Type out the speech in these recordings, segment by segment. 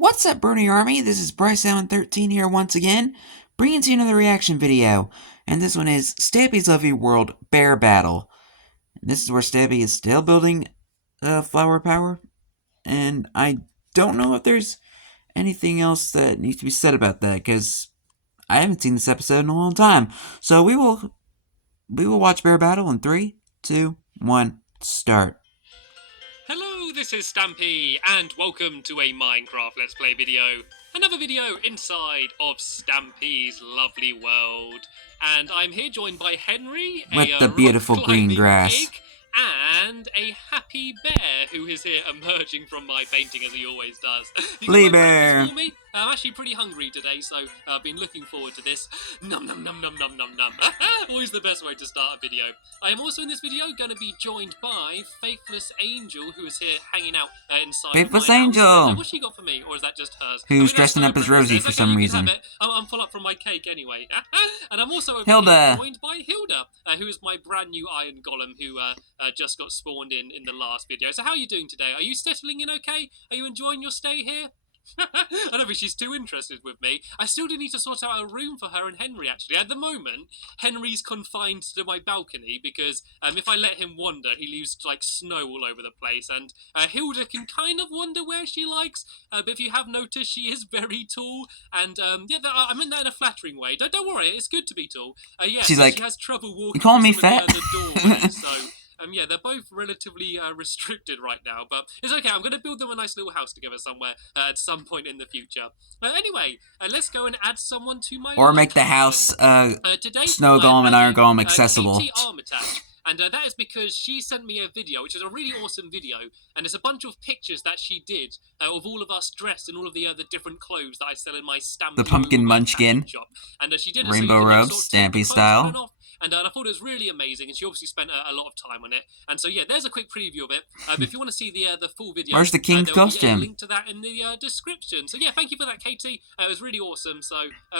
What's up, Brony Army? This is BryceAllen13 here once again, bringing to you another reaction video. And this one is Stampy's Lovely World Bear Battle. And this is where Stampy is still building flower power. And I don't know if there's anything else that needs to be said about that, because I haven't seen this episode in a long time. So we will watch Bear Battle in 3, 2, 1, start. Hello, this is Stampy, and welcome to a Minecraft Let's Play video. Another video inside of Stampy's Lovely World. And I'm here joined by Henry, With the beautiful green grass. Pig, and a happy bear who is here emerging from my painting as he always does. Flea bear! I'm actually pretty hungry today, so I've been looking forward to this. Num num num num num num num. Always the best way to start a video. I am also in this video going to be joined by Faithless Angel, who is here hanging out inside. Faithless Angel! What's she got for me, or is that just hers? Who's dressing up as Rosie for some reason. I'm full up from my cake anyway. And I'm also Hilda. joined by Hilda, who is my brand new iron golem who just got spawned in the last video. So how are you doing today? Are you settling in okay? Are you enjoying your stay here? I don't think she's too interested with me. I still do need to sort out a room for her and Henry, actually. At the moment, Henry's confined to my balcony because if I let him wander, he leaves, like, snow all over the place. And Hilda can kind of wander where she likes, but if you have noticed, she is very tall. And, yeah, I meant that in a flattering way. Don't worry, it's good to be tall. Yeah, she's like, she has trouble walking. You calling me fat? The doorway, so... yeah, they're both relatively restricted right now, but it's okay. I'm going to build them a nice little house together somewhere at some point in the future. Anyway, let's go and add someone to my... Or make the house snow golem and iron golem accessible. And that is because she sent me a video, which is a really awesome video, and it's a bunch of pictures that she did of all of us dressed in all of the different clothes that I sell in my Stampy. The pumpkin munchkin shop. And she did rainbow robes, Stampy style. And I thought it was really amazing, and she obviously spent a lot of time on it. And so, yeah, there's a quick preview of it. If you want to see the full video... Where's the king's costume? There'll be a link to that in the description. So, yeah, thank you for that, Katie. It was really awesome. So,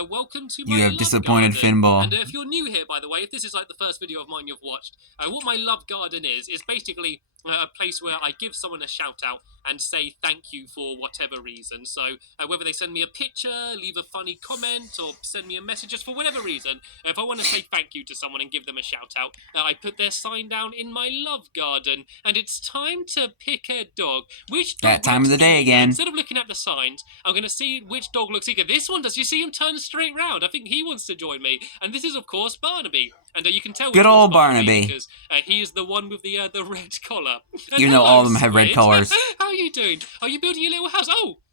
welcome to my... You have disappointed Finball. And if you're new here, by the way, if this is like the first video of mine you've watched, what my love garden is basically... a place where I give someone a shout out and say thank you for whatever reason. So whether they send me a picture, leave a funny comment, or send me a message, just for whatever reason, if I want to say thank you to someone and give them a shout out, I put their sign down in my love garden. And it's time to pick a dog. Which dog? That time of the day again. Instead of looking at the signs, I'm going to see which dog looks eager. This one does. You see him turn straight round. I think he wants to join me. And this is, of course, Barnaby. And you can tell. Good old Barnaby. Because he is the one with the red collar. You know all of them have red collars. How are you doing? Are you building your little house?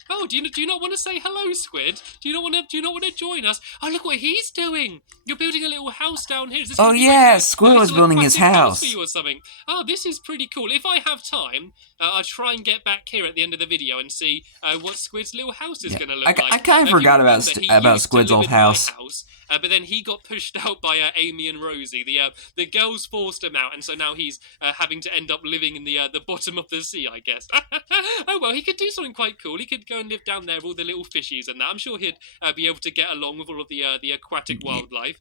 Oh, do you not want to say hello, Squid? Do you not want to join us? Oh, look what he's doing. You're building a little house down here. Oh yeah, Squid was building his house. For you or something. Oh, this is pretty cool. If I have time, I'll try and get back here at the end of the video and see what Squid's little house is going to look like. I kind of forgot about Squid's old house. But then he got pushed out by Amy and Rosie. The girls forced him out, and so now he's having to end up living in the bottom of the sea, I guess. Oh well, he could do something quite cool. He could go and live down there with all the little fishies and that. I'm sure he'd be able to get along with all of the aquatic wildlife.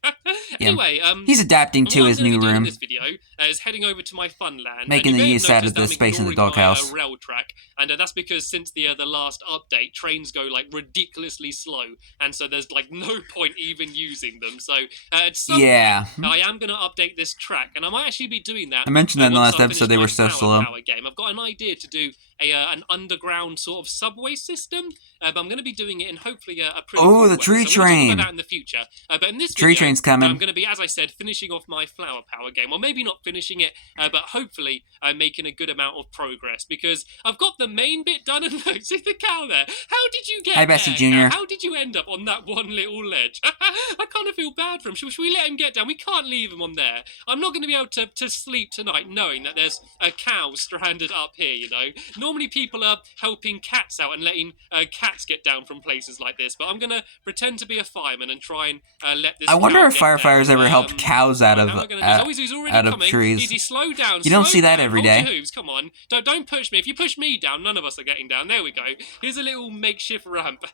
Anyway, he's adapting to his new room. This video is heading over to my fun land, making the use out of the space in the doghouse. Rail track, and that's because since the last update, trains go like ridiculously slow, and so there's like no point even using them. So at some point, I am going to update this track, and I might actually be doing that. I mentioned that in the last episode. They were so slow. Game. I've got an idea to do an underground sort of subway system, but I'm going to be doing it in hopefully a pretty cool the tree way. train. We'll talk about that in the future. But in this tree video, train's coming. I'm going to be, as I said, finishing off my flower power game. Or maybe not finishing it, but hopefully I'm making a good amount of progress because I've got the main bit done. And look, see the cow there. How did you get Hi, there? Bessie Jr. How did you end up on that one little ledge? I kind of feel bad for him. Should we let him get down? We can't leave him on there. I'm not going to be able to sleep tonight knowing that there's a cow stranded up here, you know. Normally people are helping cats out and letting cats get down from places like this, but I'm going to pretend to be a fireman and try and let this. I wonder if firefighters ever helped cows out of trees. Easy, slow down. You don't see that every day. Hold your hooves, come on. Don't push me. If you push me down, none of us are getting down. There we go. Here's a little makeshift ramp.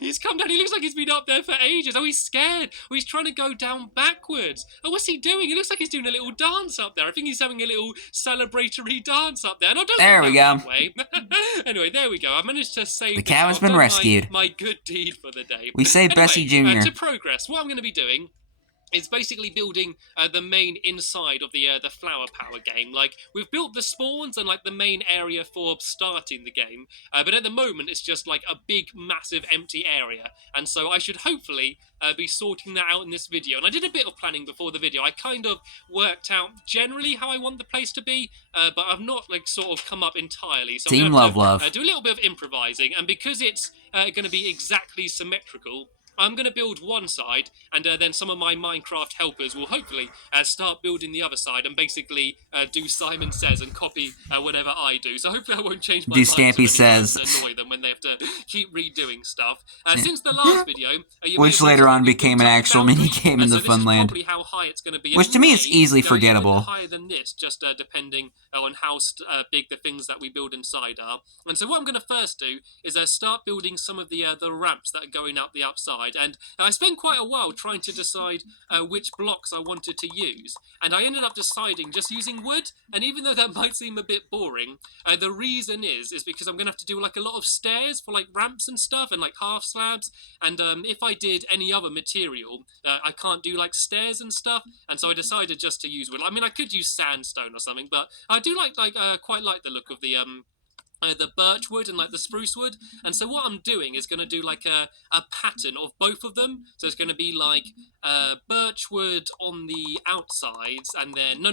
He's come down. He looks like he's been up there for ages. Oh, he's scared. Oh, he's trying to go down backwards. Oh, what's he doing? He looks like he's doing a little dance up there. I think he's having a little celebratory dance up there. No, don't There go we down go. that way. Anyway, there we go. I managed to save The cow has been done rescued. my good deed for the day. We saved Anyway, Bessie Jr. To progress, what I'm going to be doing is basically building the main inside of the flower power game. Like, we've built the spawns and like the main area for starting the game, but at the moment it's just like a big massive empty area, and so I should hopefully be sorting that out in this video. And I did a bit of planning before the video. I kind of worked out generally how I want the place to be, but I've not like sort of come up entirely, so Team I'm Love gonna Love. do a little bit of improvising, and because it's going to be exactly symmetrical, I'm going to build one side, and then some of my Minecraft helpers will hopefully start building the other side and basically do Simon Says and copy whatever I do. So hopefully I won't change my Do mind Stampy too many times Says. and annoy them when they have to keep redoing stuff. Since the last video, Which later on became an actual mini-game in the so this is Funland. probably how high it's going to be. Which to me is easily forgettable. Higher than this, just depending on how big the things that we build inside are. And so what I'm going to first do is start building some of the ramps that are going out the outside. And I spent quite a while trying to decide which blocks I wanted to use, and I ended up deciding just using wood. And even though that might seem a bit boring, the reason is because I'm going to have to do like a lot of stairs for like ramps and stuff, and like half slabs. And if I did any other material, I can't do like stairs and stuff. And so I decided just to use wood. I mean, I could use sandstone or something, but I do quite like the look of the birch wood and like the spruce wood. And so what I'm doing is going to do like a pattern of both of them. So it's going to be like birch wood on the outsides, and then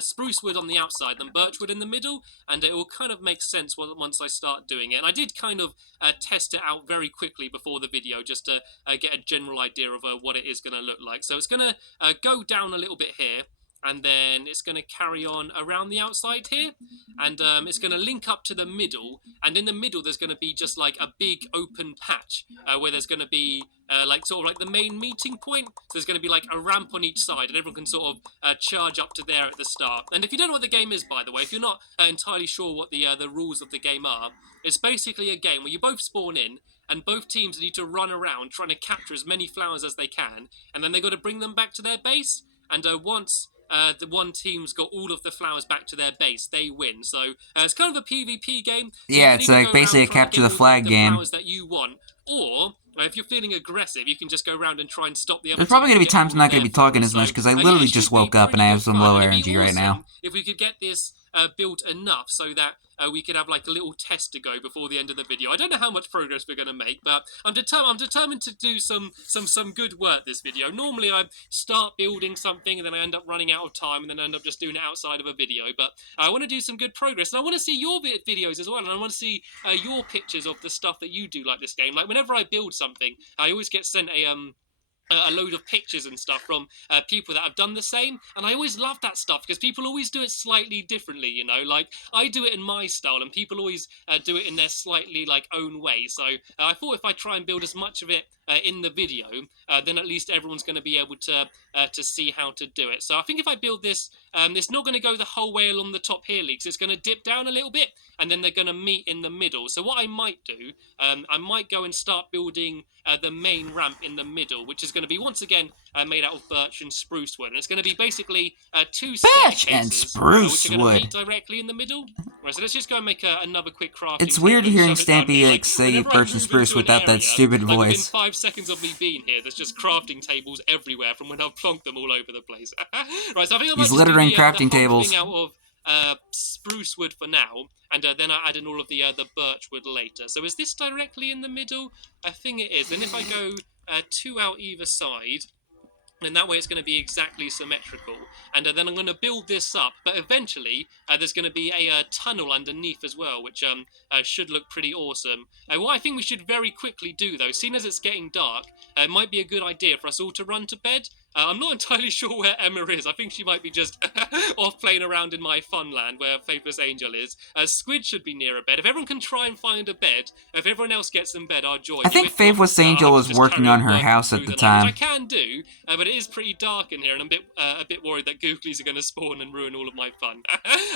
spruce wood on the outside, then birch wood in the middle, and it will kind of make sense once I start doing it. And I did kind of test it out very quickly before the video, just to get a general idea of what it is going to look like. So it's going to go down a little bit here, and then it's going to carry on around the outside here, and it's going to link up to the middle, and in the middle there's going to be just like a big open patch where there's going to be like sort of like the main meeting point. So there's going to be like a ramp on each side, and everyone can sort of charge up to there at the start. And if you don't know what the game is, by the way, if you're not entirely sure what the rules of the game are, it's basically a game where you both spawn in, and both teams need to run around trying to capture as many flowers as they can, and then they've got to bring them back to their base. And once the one team's got all of the flowers back to their base, they win. So it's kind of a PvP game. So Yeah, it's like basically a capture the flag game. Flowers that you want, or if you're feeling aggressive, you can just go around and try and stop the other. There's probably going to be times I'm not going to be talking as much because I literally just woke up and I have some low energy right now. If we could get this built enough so that we could have like a little test to go before the end of the video. I don't know how much progress we're going to make, but I'm determined to do some good work this video. Normally I start building something and then I end up running out of time, and then I end up just doing it outside of a video. But I want to do some good progress, and I want to see your videos as well, and I want to see your pictures of the stuff that you do like this game. Like whenever I build something, I always get sent a load of pictures and stuff from people that have done the same, and I always love that stuff because people always do it slightly differently, you know. Like I do it in my style, and people always do it in their slightly like own way. So I thought if I try and build as much of it in the video, then at least everyone's going to be able to see how to do it. So I think if I build this, it's not going to go the whole way along the top here, leaks. It's going to dip down a little bit, and then they're going to meet in the middle. So what I might do, I might go and start building the main ramp in the middle, which is going to be once again made out of birch and spruce wood, and it's going to be basically two birch and spruce which are going wood to meet directly in the middle. Right, so let's just go and make another quick crafting. It's weird table. hearing So it's Stampy like, say whenever I birch and move spruce into with an that area, stupid like, within voice. 5 seconds of me being here, there's just crafting tables everywhere from when I've plonked them all over the place. Right, so I think I might He's just do littering the crafting whole tables. thing out of spruce wood for now, and then I add in all of the birch wood later. So is this directly in the middle? I think it is. Then if I go 2 out either side, and that way it's going to be exactly symmetrical. And then I'm going to build this up, but eventually there's going to be a tunnel underneath as well, which should look pretty awesome. What I think we should very quickly do, though, seeing as it's getting dark, it might be a good idea for us all to run to bed. I'm not entirely sure where Emma is. I think she might be just off playing around in my funland where Faithless Angel is. Squid should be near a bed. If everyone can try and find a bed, if everyone else gets in bed, I'll join I you. think If not, Faithless I'll Angel have to was just working carry on on her working house at through the the night, which I time. can do, but it is pretty dark in here, and I'm a bit worried that googlies are going to spawn and ruin all of my fun.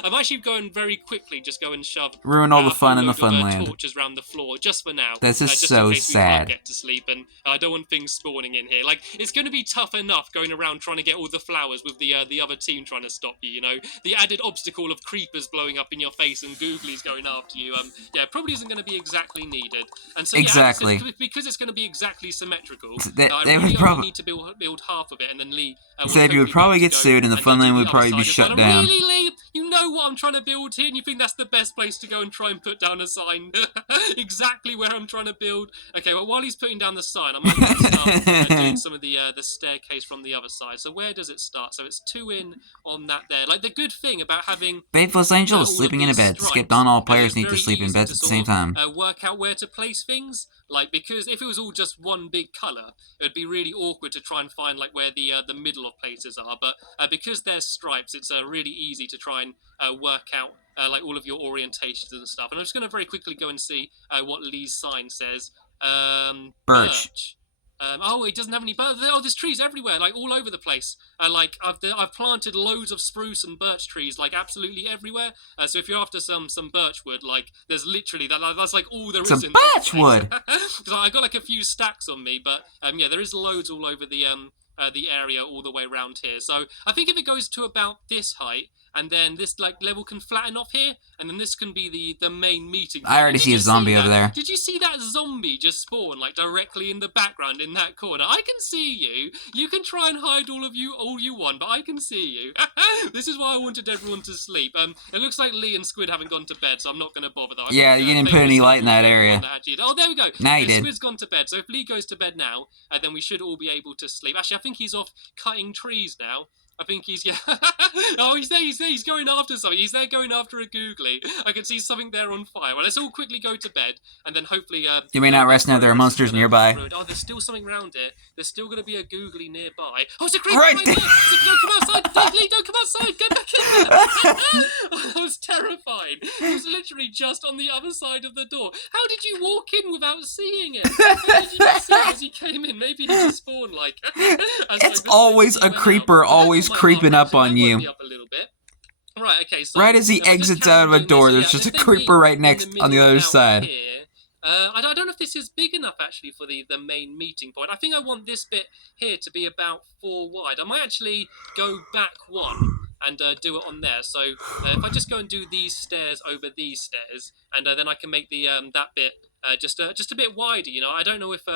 I'm actually going very quickly, just go and shove Ruin all the a whole fun in the load of Funland. torches around the floor just for now, This is just in so case we can't sad. get to sleep, and I don't want things spawning in here. Like, it's going to be tough enough going around trying to get all the flowers with the other team trying to stop you. You know, the added obstacle of creepers blowing up in your face and googlies going after you. Yeah, probably isn't going to be exactly needed. And so yeah, Exactly. as I said, because it's going to be exactly symmetrical, They I would really only probably. need to build half of it, and then Lee will Said you would hopefully probably be able get to go sued, and the and do Funland the would other probably be side as well. shut And down. really, Lee, you know what I'm trying to build here, and you think that's the best place to go and try and put down a sign exactly where I'm trying to build. Okay, well, while he's putting down the sign, I might start doing some of the staircase from the other side. So where does it start? So it's 2 in on that there. Like, the good thing about having Faithless Angel is all of sleeping in a these bed. Skip stripes on all is players it's need to very sleep in easy beds to at the sort same of time. work out where to place things. Like, because if it was all just one big colour, it would be really awkward to try and find like where the middle of places are. But because there's stripes, it's really easy to try and work out like all of your orientations and stuff. And I'm just going to very quickly go and see what Lee's sign says. Birch. Birch. Oh, it doesn't have any birch. Oh, there's trees everywhere, like all over the place. Like I've planted loads of spruce and birch trees, like absolutely everywhere. So if you're after some birch wood, like there's literally that's like all there is Some in birch wood. Because I got like a few stacks on me, but yeah, there is loads all over the area all the way around here. So I think if it goes to about this height, and then this like level can flatten off here, and then this can be the main meeting point. I already see a zombie over there. Did you see that zombie just spawn like directly in the background in that corner? I can see you. You can try and hide all you want, but I can see you. This is why I wanted everyone to sleep. It looks like Lee and Squid haven't gone to bed, so I'm not going to bother though. Yeah, you didn't put any light in that area. Oh, there we go. Now you did. Squid's gone to bed, so if Lee goes to bed now, then we should all be able to sleep. Actually, I think he's off cutting trees now. I think he's, yeah. Oh, he's there, he's going after something. He's there going after a googly. I can see something there on fire. Well, let's all quickly go to bed, and then hopefully... you may not rest now, there are monsters nearby. Oh, there's still something around it. There's still going to be a googly nearby. Oh, it's a creeper Right right there! Don't come outside! Lee, don't come outside! Get back in there! Oh, I was terrified. It was literally just on the other side of the door. How did you walk in without seeing it? How did you not see it as he came in? Maybe he just spawned, like... It's always a creeper, always creeping up on you. Up a little bit. Right, okay, so right as he exits out of a door, there's just a creeper right next on the other side. Here, I don't know if this is big enough actually for the main meeting point. I think I want this bit here to be about 4 wide. I might actually go back 1 and do it on there. So if I just go and do these stairs over these stairs, and then I can make the that bit just a bit wider. You know, I don't know if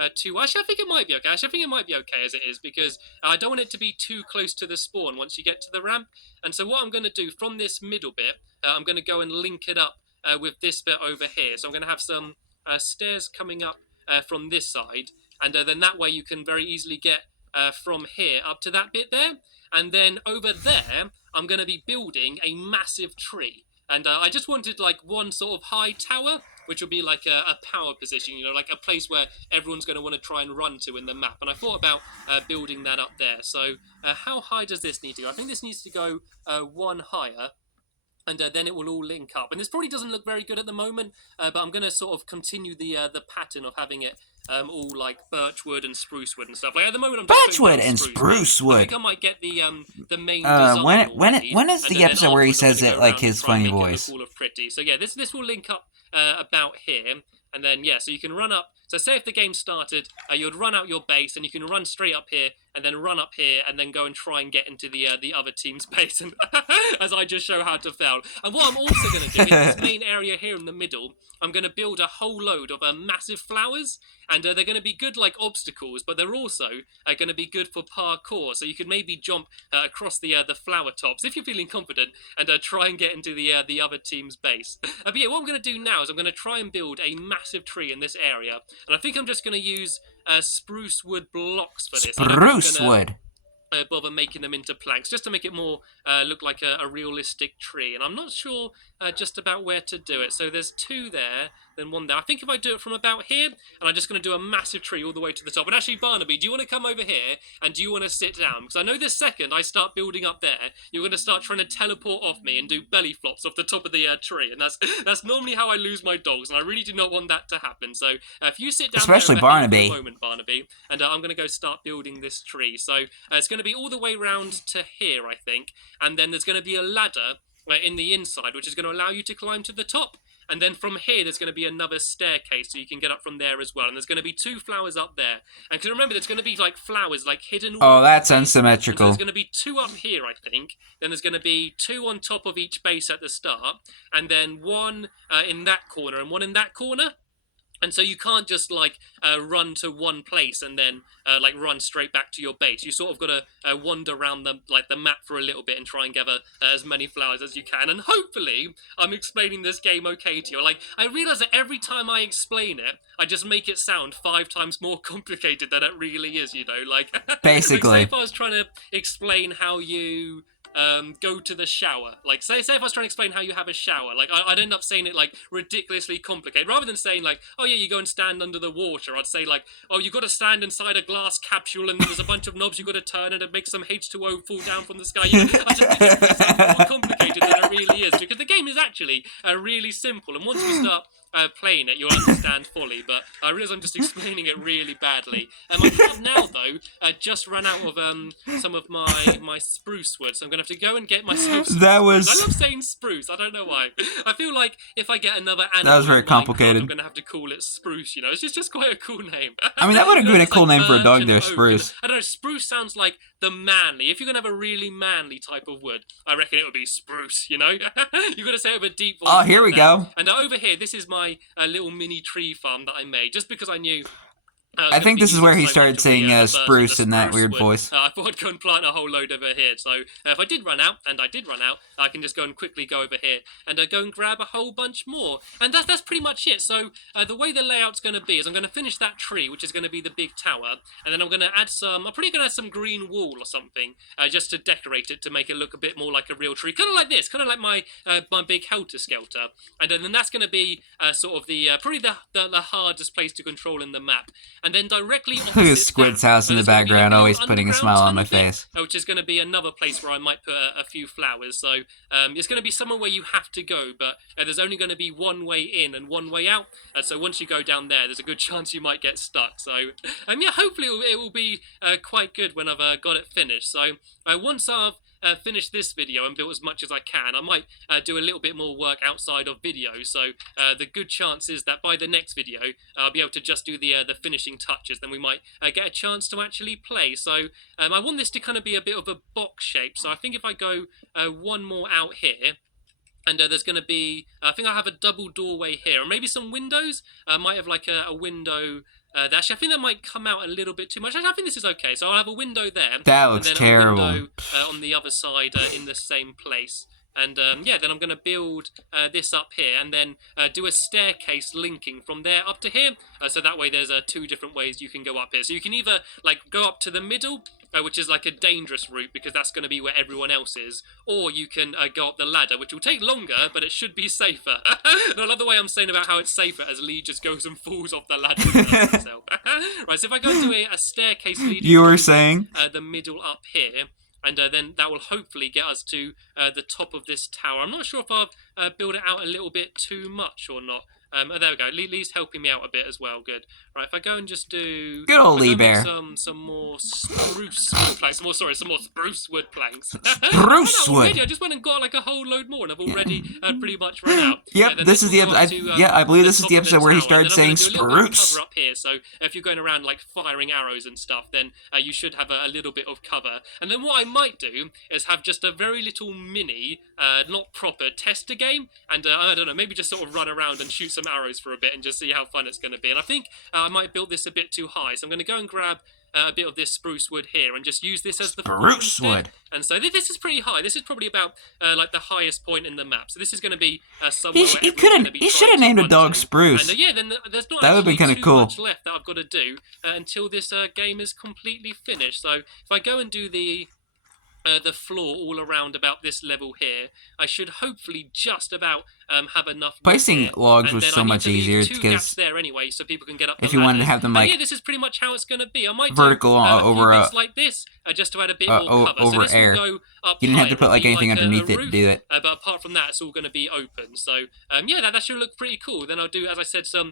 actually, I think it might be okay. Actually, I think it might be okay as it is, because I don't want it to be too close to the spawn once you get to the ramp. And so what I'm going to do from this middle bit, I'm going to go and link it up with this bit over here. So I'm going to have some stairs coming up from this side, and then that way you can very easily get from here up to that bit there. And then over there, I'm going to be building a massive tree. And I just wanted like one sort of high tower, which will be like a power position, you know, like a place where everyone's going to want to try and run to in the map. And I thought about building that up there. So how high does this need to go? I think this needs to go 1 higher. And then it will all link up. And this probably doesn't look very good at the moment, but I'm going to sort of continue the pattern of having it all like birchwood and spruce wood and stuff. Like at the moment, I'm just birchwood and spruce wood. I think I might get the main design when is the episode where he says it like his funny voice? All of pretty. So yeah, this will link up about here, and then yeah, so you can run up. So say if the game started, you'd run out your base, and you can run straight up here, and then run up here, and then go and try and get into the other team's base, and as I just show how to fail. And what I'm also going to do in this main area here in the middle, I'm going to build a whole load of massive flowers, and they're going to be good like obstacles, but they're also going to be good for parkour. So you could maybe jump across the flower tops if you're feeling confident, and try and get into the other team's base. But yeah, what I'm going to do now is I'm going to try and build a massive tree in this area, and I think I'm just going to use spruce wood blocks for this. Spruce wood. Bother making them into planks just to make it more look like a realistic tree. And I'm not sure just about where to do it. So there's 2 there, then 1 there. I think if I do it from about here, and I'm just going to do a massive tree all the way to the top. And actually, Barnaby, do you want to come over here, and do you want to sit down? Because I know the second I start building up there, you're going to start trying to teleport off me and do belly flops off the top of the tree. And that's normally how I lose my dogs, and I really do not want that to happen. So if you sit down Especially there Barnaby. for a moment, Barnaby, and I'm going to go start building this tree. So it's going to be all the way round to here, I think, and then there's going to be a ladder in the inside, which is going to allow you to climb to the top. And then from here, there's going to be another staircase, so you can get up from there as well. And there's going to be 2 flowers up there. And because remember, there's going to be like flowers like hidden. Oh, that's unsymmetrical. There's going to be 2 up here, I think. Then there's going to be 2 on top of each base at the start, and then 1 in that corner and 1 in that corner. And so you can't just like run to one place and then like run straight back to your base. You sort of got to wander around the map for a little bit and try and gather as many flowers as you can. And hopefully I'm explaining this game okay to you. Like, I realise that every time I explain it, I just make it sound 5 times more complicated than it really is. You know, like basically. Like, say if I was trying to explain how you go to the shower. Like, say if I was trying to explain how you have a shower, like, I'd end up saying it, like, ridiculously complicated. Rather than saying, like, oh, yeah, you go and stand under the water, I'd say, like, oh, you got to stand inside a glass capsule and there's a bunch of knobs you got to turn and it makes some H2O fall down from the sky. You know, I just make it sound more complicated than it really is, because the game is actually really simple, and once you start playing it, you'll understand fully, but I realise I'm just explaining it really badly. I have now, though, just run out of some of my spruce wood, so I'm going to have to go and get myself some that spruce. was... I love saying spruce, I don't know why. I feel like if I get another animal, that was very complicated. I'm going to have to call it Spruce, you know, it's just quite a cool name. I mean, that would have been a cool name for a dog there, Spruce. I don't know, spruce sounds like the manly. If you're going to have a really manly type of wood, I reckon it would be spruce, you know? You've got to say it with a deep voice. Oh, here we go. And over here, this is my little mini tree farm that I made, just because I knew... I think this is where he started saying spruce in that weird voice. I thought I'd go and plant a whole load over here. So if I did run out, and I did run out, I can just go and quickly go over here and go and grab a whole bunch more. And that's pretty much it. So the way the layout's going to be is I'm going to finish that tree, which is going to be the big tower, and then I'm going to add I'm probably going to add some green wool or something, just to decorate it, to make it look a bit more like a real tree. Kind of like this, kind of like my big helter-skelter. And then that's going to be sort of probably the hardest place to control in the map. And then directly look at Squid's house in the background, always putting a smile on my face. Which is going to be another place where I might put a few flowers. So it's going to be somewhere where you have to go, but there's only going to be one way in and one way out. So once you go down there, there's a good chance you might get stuck. So yeah, hopefully it will be quite good when I've got it finished. So once I've finish this video and build as much as I can, I might do a little bit more work outside of video, so the good chance is that by the next video I'll be able to just do the finishing touches, then we might get a chance to actually play. So I want this to kind of be a bit of a box shape, so I think if I go one more out here, and there's going to be, I think I'll have a double doorway here, and maybe some windows. I might have like a window. Actually, I think that might come out a little bit too much. Actually, I think this is okay. So I'll have a window there. That looks terrible. A window on the other side in the same place. And yeah, then I'm going to build this up here and then do a staircase linking from there up to here. So that way there's 2 different ways you can go up here. So you can either like go up to the middle, which is like a dangerous route because that's going to be where everyone else is, or you can go up the ladder, which will take longer, but it should be safer. And I love the way I'm saying about how it's safer as Lee just goes and falls off the ladder. Right, so if I go to a staircase leading you were saying the middle up here, and then that will hopefully get us to the top of this tower. I'm not sure if I've built it out a little bit too much or not. Oh, there we go. Lee's helping me out a bit as well. Good. Right, if I go and just do... Good old Lee Bear. Some more spruce wood planks. Some more spruce wood planks. Spruce wood! I just went and got like a whole load more, and I've already pretty much run out. Yep, this is the episode... I believe this is the episode where he started saying spruce. Cover up here, so if you're going around like firing arrows and stuff, then you should have a little bit of cover. And then what I might do is have just a very little mini, not proper tester game, and I don't know, maybe just sort of run around and shoot some arrows for a bit and just see how fun it's going to be. And I think I might build this a bit too high, so I'm going to go and grab a bit of this spruce wood here and just use this as the spruce wood. And so this is pretty high. This is probably about like the highest point in the map. So this is going to be somewhere he should have named a dog Spruce. And yeah, then there's not that would be kind of cool. Much left that I've got to do until this game is completely finished. So if I go and do the the floor all around about this level here, I should hopefully just about have enough wood Placing here. logs And was then so I need much to leave easier 2 gaps because there anyway, so people can get up if the you wanted to ladders. have them Yeah, like this is pretty much how it's going to be. I might vertical do a over few bits like this, just to add a bit more cover. So over this air. will go up You didn't have to higher. put like It'll be anything like underneath a it roof, to do it. but apart from that, it's all going to be open. So yeah, that should look pretty cool. Then I'll do, as I said, some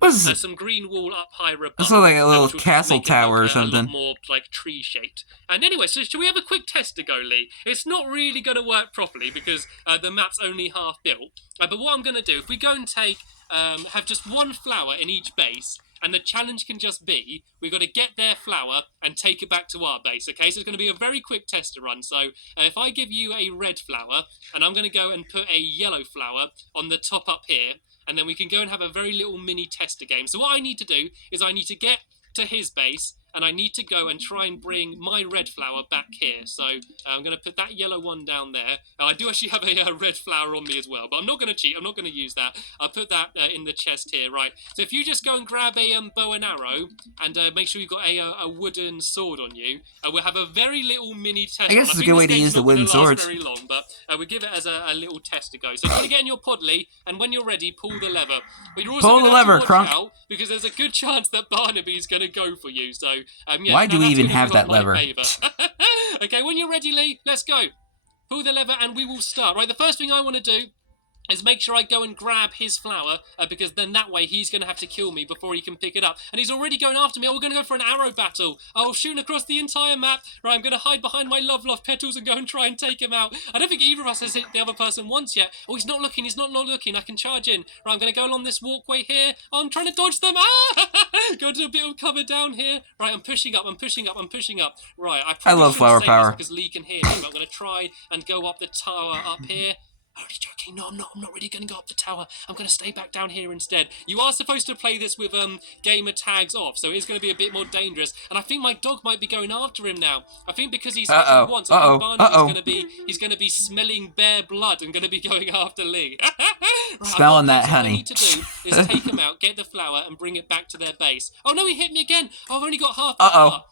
green wall up higher above. This looks like a little which will castle make it tower or look, something. a lot more like tree shaped. And anyway, so should we have a quick test to go, Lee? It's not really going to work properly because the map's only half built. But what I'm going to do, if we go and take, have just 1 flower in each base, and the challenge can just be, we've got to get their flower and take it back to our base, okay? So it's going to be a very quick tester run. So if I give you a red flower, and I'm going to go and put a yellow flower on the top up here, and then we can go and have a very little mini tester game. So what I need to do is I need to get to his base, and I need to go and try and bring my red flower back here. So I'm going to put that yellow one down there. I do actually have a red flower on me as well, but I'm not going to cheat. I'm not going to use that. I'll put that in the chest here. Right, so if you just go and grab a bow and arrow, and make sure you've got a wooden sword on you, we'll have a very little mini test. I guess it's a good way to use the wooden swords. Very long, but we'll give it as a little test to go. So you're going to get in your pod, Lee, and when you're ready, pull the lever. But you're also pull the lever, Crunk. Out because there's a good chance that Barnaby's going to go for you. So yeah, why do we even have that lever? Okay, when you're ready, Lee, let's go. Pull the lever and we will start. Right, the first thing I want to do is make sure I go and grab his flower, because then that way he's going to have to kill me before he can pick it up. And he's already going after me. Oh, we're going to go for an arrow battle. Oh, shooting across the entire map. Right, I'm going to hide behind my love petals and go and try and take him out. I don't think either of us has hit the other person once yet. Oh, he's not looking. He's not looking. I can charge in. Right, I'm going to go along this walkway here. Oh, I'm trying to dodge them. Ah! Go to a bit of cover down here. Right, I'm pushing up. Right, I love flower power because Lee can hear me. But I'm going to try and go up the tower up here. Oh, he's joking. No, I'm not really going to go up the tower. I'm going to stay back down here instead. You are supposed to play this with gamer tags off, so it's going to be a bit more dangerous. And I think my dog might be going after him now. I think because he's hit me once, I think Barnaby's going to be smelling bear blood and going to be going after Lee. Right, smelling that honey. What I need to do is take him out, get the flower, and bring it back to their base. Oh no, he hit me again. Oh, I've only got half.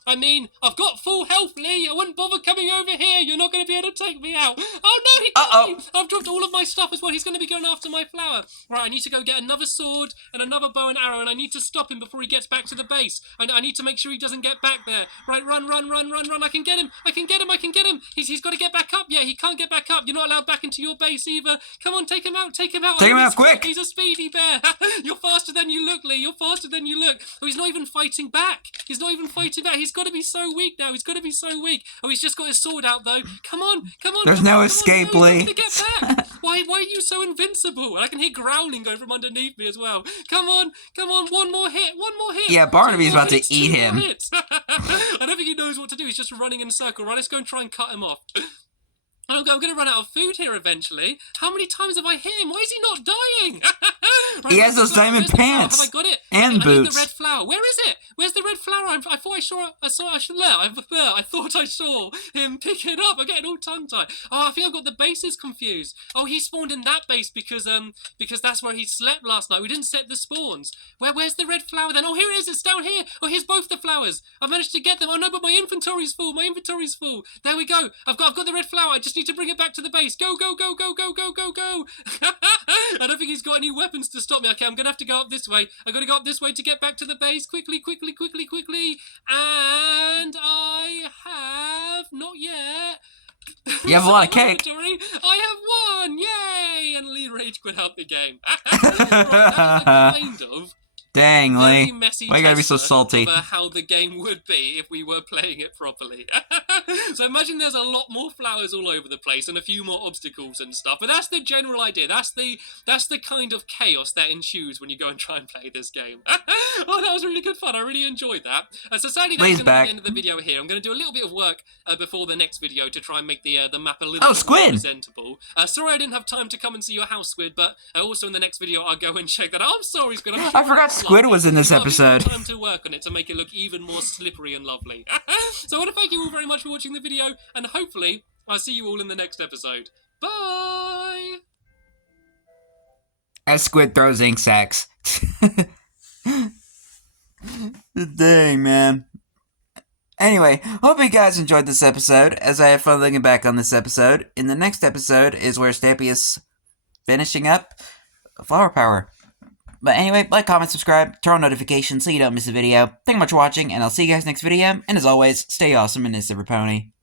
I mean, I've got full health, Lee. I wouldn't bother coming over here. You're not going to be able to take me out. Oh no, he got me. I've dropped all of my stuff as well. He's going to be going after my flower. Right, I need to go get another sword and another bow and arrow, and I need to stop him before he gets back to the base. I need to make sure he doesn't get back there. Right, run. I can get him. He's got to get back up. Yeah, he can't get back up. You're not allowed back into your base either. Come on, take him out. Take him out quick. He's a speedy bear. You're faster than you look, Lee. You're faster than you look. Oh, he's not even fighting back. He's got to be so weak now. Oh, he's just got his sword out though. Come on. There's no escape, Lee. Get back. Why are you so invincible? And I can hear growling go from underneath me as well. Come on. One more hit. Yeah, Barnaby's about to eat him. I don't think he knows what to do. He's just running in a circle. Right, let's go and try and cut him off. I'm going to run out of food here eventually. How many times have I hit him? Why is he not dying? Right, he has those diamond pants. Have I got it? And boots. I need the red flower. Where is it? Where's the red flower? I thought I saw him pick it up. I'm getting all tongue-tied. Oh, I think I've got the bases confused. Oh, he spawned in that base because that's where he slept last night. We didn't set the spawns. Where's the red flower then? Oh, here it is. It's down here. Oh, here's both the flowers. I managed to get them. Oh no, but my inventory's full. There we go. I've got the red flower. I just need to bring it back to the base. Go. I don't think he's got any weapons to stop me. Okay, I'm going to have to go up this way. I've got to go up this way to get back to the base. Quickly. And I have not yet. You have a lot of cake. I have won. Yay. And Lee rage quit out the game. Right, kind of. Dang, Lee. Why you gotta be so salty? Of how the game would be if we were playing it properly. So imagine there's a lot more flowers all over the place and a few more obstacles and stuff. But that's the general idea. That's the kind of chaos that ensues when you go and try and play this game. Oh, that was really good fun. I really enjoyed that. So sadly, that's going to be the end of the video here. I'm going to do a little bit of work before the next video to try and make the map a little bit more presentable. Sorry I didn't have time to come and see your house, Squid, but also in the next video I'll go and check that out. I'm sorry, Squid. I forgot Squid was in this episode. Time to work on it to make it look even more slippery and lovely. So I want to thank you all very much for watching the video, and hopefully I'll see you all in the next episode. Bye! As Squid throws ink sacks. Dang, man. Anyway, hope you guys enjoyed this episode, as I have fun looking back on this episode. In the next episode is where Stampy is finishing up Flower Power. But anyway, like, comment, subscribe, turn on notifications so you don't miss a video. Thank you much for watching, and I'll see you guys next video. And as always, stay awesome and this every pony.